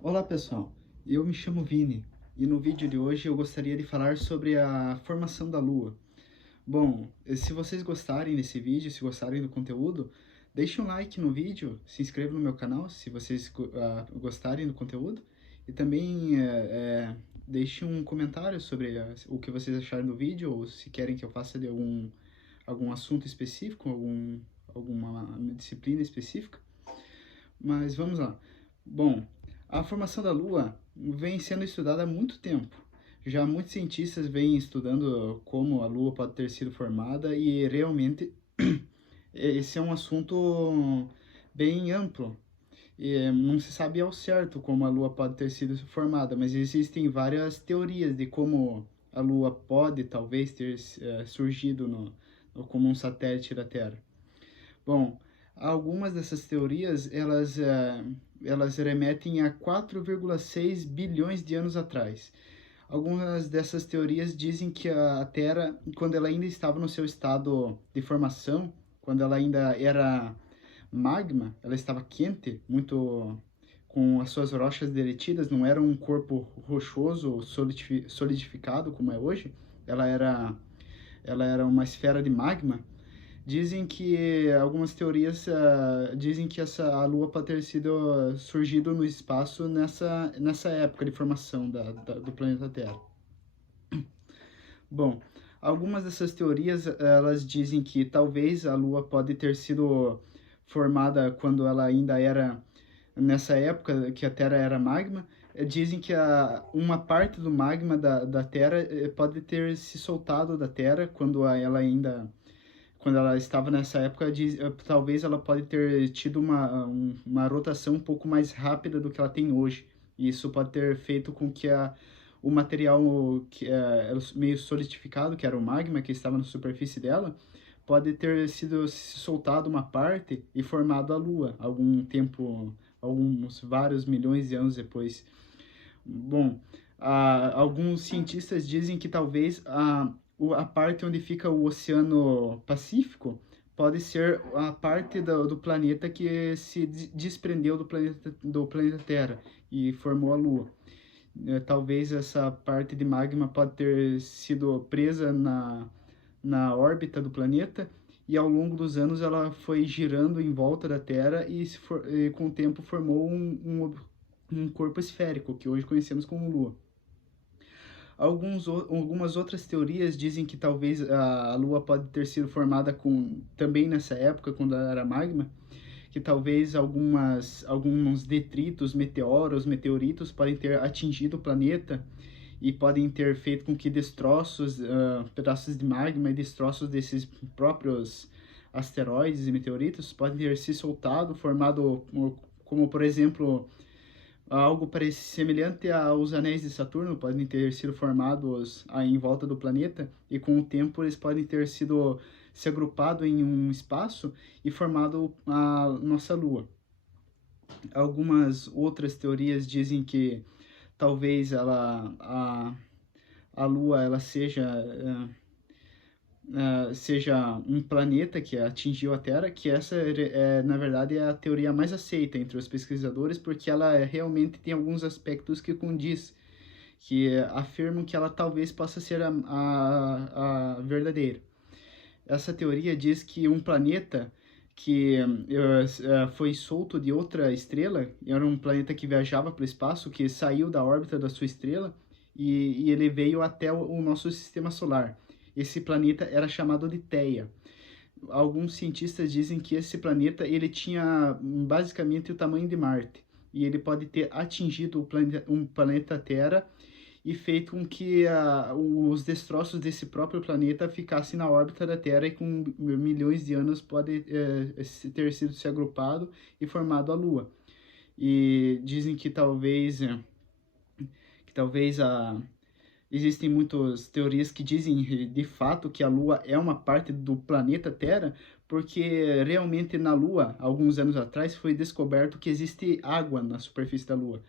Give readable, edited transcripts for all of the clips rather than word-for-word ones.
Olá pessoal, eu me chamo Vini e no vídeo de hoje eu gostaria de falar sobre a formação da Lua. Bom, se vocês gostarem desse vídeo, se gostarem do conteúdo, deixe um like no vídeo, se inscreva no meu canal se vocês gostarem do conteúdo e também deixe um comentário sobre o que vocês acharam do vídeo ou se querem que eu faça de algum assunto específico, alguma disciplina específica. Mas vamos lá. Bom, a formação da Lua vem sendo estudada há muito tempo. Já muitos cientistas vêm estudando como a Lua pode ter sido formada e realmente esse é um assunto bem amplo. Não se sabe ao certo como a Lua pode ter sido formada, mas existem várias teorias de como a Lua pode talvez ter surgido como um satélite da Terra. Bom, algumas dessas teorias, elas remetem a 4,6 bilhões de anos atrás. Algumas dessas teorias dizem que a Terra, quando ela ainda estava no seu estado de formação, quando ela ainda era magma, ela estava quente, muito com as suas rochas derretidas, não era um corpo rochoso solidificado como é hoje, ela era, ela era uma esfera de magma. Dizem que algumas teorias dizem que a Lua pode ter sido surgido no espaço nessa época de formação do planeta Terra. Bom, algumas dessas teorias elas dizem que talvez a Lua pode ter sido formada quando ela ainda era nessa época que a Terra era magma. Dizem que uma parte do magma da Terra pode ter se soltado da Terra quando ela estava nessa época, talvez ela pode ter tido uma rotação um pouco mais rápida do que ela tem hoje. E isso pode ter feito com que o material que era meio solidificado, que era o magma que estava na superfície dela, pode ter sido soltado uma parte e formado a Lua algum tempo, alguns vários milhões de anos depois. Bom, alguns cientistas dizem que talvez a parte onde fica o Oceano Pacífico pode ser a parte do planeta que se desprendeu do planeta Terra e formou a Lua. Talvez essa parte de magma pode ter sido presa na órbita do planeta e ao longo dos anos ela foi girando em volta da Terra e com o tempo formou um corpo esférico, que hoje conhecemos como Lua. Algumas outras teorias dizem que talvez a Lua pode ter sido formada também nessa época, quando ela era magma, que talvez alguns detritos, meteoros, meteoritos podem ter atingido o planeta e podem ter feito com que pedaços de magma e destroços desses próprios asteroides e meteoritos podem ter se soltado, formado como por exemplo algo semelhante aos anéis de Saturno podem ter sido formados aí em volta do planeta e com o tempo eles podem ter sido se agrupado em um espaço e formado a nossa Lua. Algumas outras teorias dizem que talvez a Lua ela seja um planeta que atingiu a Terra, que essa na verdade é a teoria mais aceita entre os pesquisadores, porque ela realmente tem alguns aspectos que condiz, que afirmam que ela talvez possa ser a verdadeira. Essa teoria diz que um planeta que foi solto de outra estrela, era um planeta que viajava para o espaço, que saiu da órbita da sua estrela e ele veio até o nosso sistema solar. Esse planeta era chamado de Theia. Alguns cientistas dizem que esse planeta ele tinha basicamente o tamanho de Marte e ele pode ter atingido um planeta Terra e feito com que os destroços desse próprio planeta ficassem na órbita da Terra e com milhões de anos pode ter sido se agrupado e formado a Lua. E dizem que talvez existem muitas teorias que dizem de fato que a Lua é uma parte do planeta Terra, porque realmente na Lua, alguns anos atrás, foi descoberto que existe água na superfície da Lua.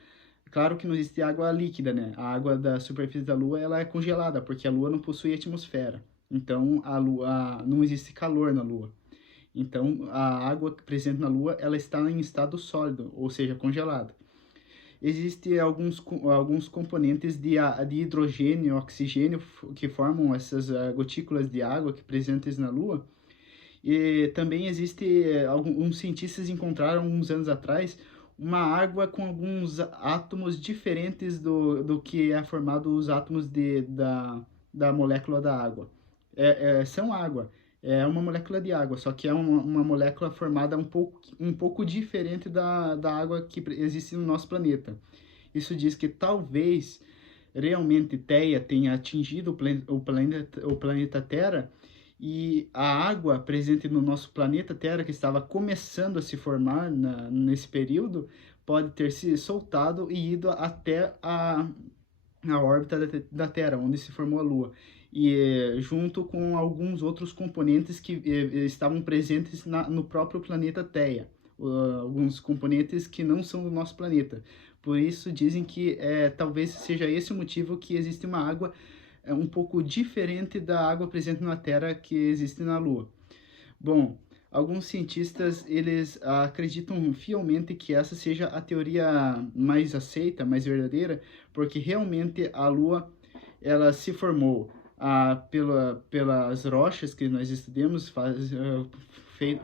Claro que não existe água líquida, né? A água da superfície da Lua ela é congelada, porque a Lua não possui atmosfera. Então a Lua não existe calor na Lua. Então a água presente na Lua ela está em estado sólido, ou seja, congelada. existem alguns componentes de hidrogênio e oxigênio que formam essas gotículas de água que presentes na Lua. E também existe, alguns cientistas encontraram alguns anos atrás uma água com alguns átomos diferentes do que é formado os átomos da molécula da água. São água, é uma molécula de água, só que é uma molécula formada um pouco diferente da água que existe no nosso planeta. Isso diz que talvez realmente Theia tenha atingido o planeta Terra, e a água presente no nosso planeta Terra, que estava começando a se formar nesse período, pode ter se soltado e ido até a órbita da Terra, onde se formou a Lua. E junto com alguns outros componentes que estavam presentes no próprio planeta Theia. Alguns componentes que não são do nosso planeta. Por isso dizem que talvez seja esse o motivo que existe uma água um pouco diferente da água presente na Terra que existe na Lua. Bom, alguns cientistas eles acreditam fielmente que essa seja a teoria mais aceita, mais verdadeira, porque realmente a Lua ela se formou pelas rochas que nós estudamos,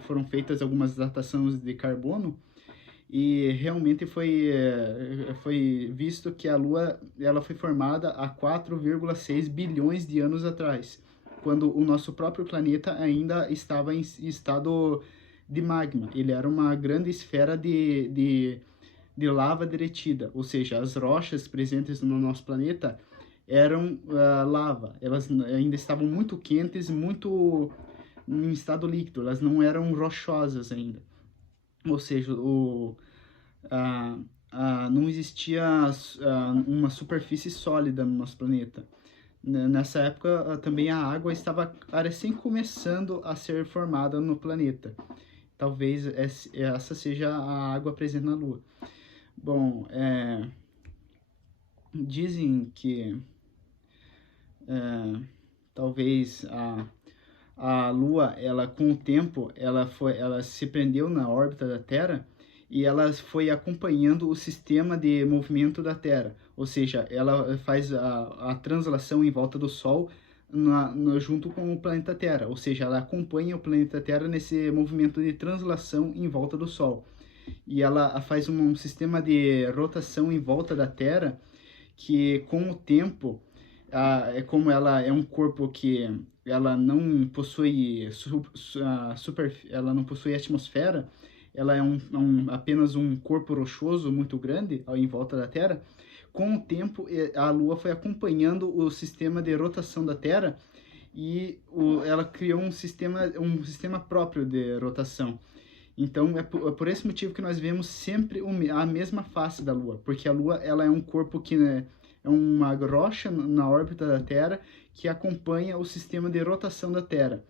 foram feitas algumas datações de carbono, e realmente foi visto que a Lua ela foi formada há 4,6 bilhões de anos atrás, quando o nosso próprio planeta ainda estava em estado de magma. Ele era uma grande esfera de lava derretida, ou seja, as rochas presentes no nosso planeta eram lava, elas ainda estavam muito quentes, muito em estado líquido, elas não eram rochosas ainda. Ou seja, não existia uma superfície sólida no nosso planeta. Nessa época, também a água estava recém começando a ser formada no planeta. Talvez essa seja a água presente na Lua. Bom, dizem que talvez a Lua, ela com o tempo, ela se prendeu na órbita da Terra e ela foi acompanhando o sistema de movimento da Terra, ou seja, ela faz a translação em volta do Sol junto com o planeta Terra, ou seja, ela acompanha o planeta Terra nesse movimento de translação em volta do Sol. E ela faz um sistema de rotação em volta da Terra que, com o tempo, como ela é um corpo que ela não possui ela não possui atmosfera, ela é apenas um corpo rochoso muito grande em volta da Terra. Com o tempo, a Lua foi acompanhando o sistema de rotação da Terra e ela criou um sistema próprio de rotação. Então, é por esse motivo que nós vemos sempre a mesma face da Lua, porque a Lua ela é um corpo que é uma rocha na órbita da Terra que acompanha o sistema de rotação da Terra.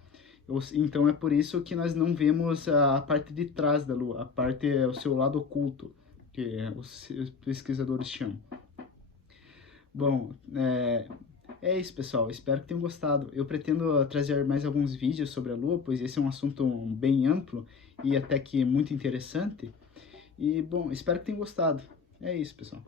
Então é por isso que nós não vemos a parte de trás da Lua, o seu lado oculto, que os pesquisadores chamam. Bom, é isso, pessoal. Espero que tenham gostado. Eu pretendo trazer mais alguns vídeos sobre a Lua, pois esse é um assunto bem amplo e até que muito interessante. E, bom, espero que tenham gostado. É isso, pessoal.